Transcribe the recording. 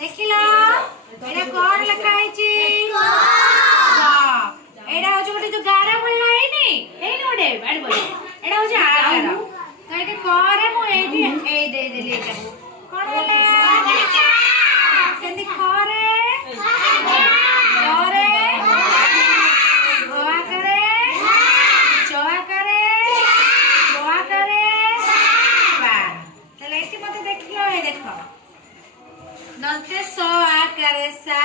देखिलो एटा कोन लिखा है एटा हो गोटे जो गारा भला हैनी एई नोडे बैड बोल एटा हो आगार तो एटा करे मु एठी ए दे देली एटा कोन होला सेंदी करे करे गोआ करे चोआ करे गोआ करे बा चले एठी मते देखियो ए देखो नंते सो आ करे सा